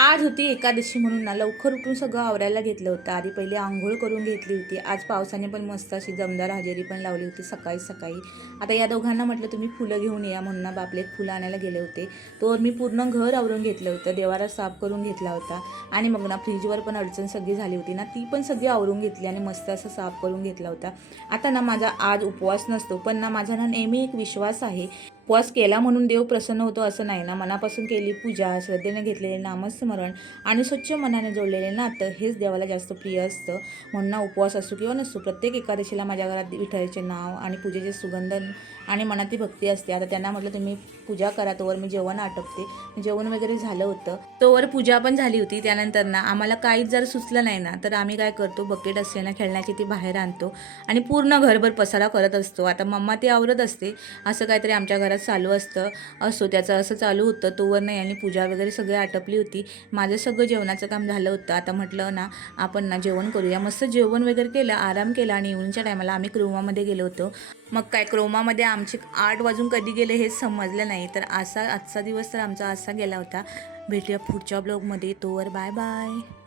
आज होती एकादशी म्हणून ना लवकर उठून सगळं आवरायला घेतलं होतं. आधी पहिले अंघोळ करून घेतली होती. आज पावसाने पण मस्त अशी दमदार हजेरी पण लावली होती सकाळी सकाळी. आता या दोघांना म्हटलं तुम्ही फुलं घेऊन या म्हणून ना बापले फुलं आणायला गेले होते. तोवर मी पूर्ण घर आवरून घेतलं होतं, देवारा साफ करून घेतला होता आणि मग ना फ्रीजवर पण अडचण सगळी झाली होती ना, ती पण सगळी आवरून घेतली आणि मस्त असं साफ करून घेतला होता. आता ना माझा आज उपवास नसतो, पण ना माझा ना नेहमी एक विश्वास आहे, उपवास केला म्हणून देव प्रसन्न होतो असं नाही ना. मनापासून केली पूजा, श्रद्धेने घेतलेले नामस्मरण आणि स्वच्छ मनाने जोडलेले नातं हेच देवाला जास्त प्रिय असतं. म्हणून ना उपवास असो किंवा नसतो, प्रत्येक एकादशीला माझ्या घरात विठ्ठलाचे नाव आणि पूजेचे सुगंध आणि मनातली भक्ती असते. आता त्यांना म्हटलं तुम्ही पूजा करा, तोवर मी जेवण आटपते. जेवण वगैरे झालं होतं, तोवर पूजा पण झाली होती. त्यानंतर ना आम्हाला काहीच जर सुचलं नाही ना, तर आम्ही काय करतो, बकेट असते ना खेळण्याची ती बाहेर आणतो आणि पूर्ण घरभर पसारा करत असतो. आता मम्मा ती आवरत असते, असं काहीतरी आमच्या घरात चालू असतो त्याचं असं चालू होतं. तोवर नाही आणि पूजा वगैरे सगळी आटपली होती. माझं सगळं जेवणाचं काम झालं होतं. आता म्हटलं ना आपण ना जेवण करूया. मस्त जेवण वगैरे केलं, आराम केला आणि इव्हनिंगच्या टायमाला आम्ही क्रोमामध्ये गेलो होतो. मग काय क्रोमामध्ये आमचे 8 वाजून कधी गेले हेच समजलं नाही. तर आजचा दिवस तर आमचा असा गेला होता. भेटूया पुढच्या ब्लॉगमध्ये. तोवर बाय बाय.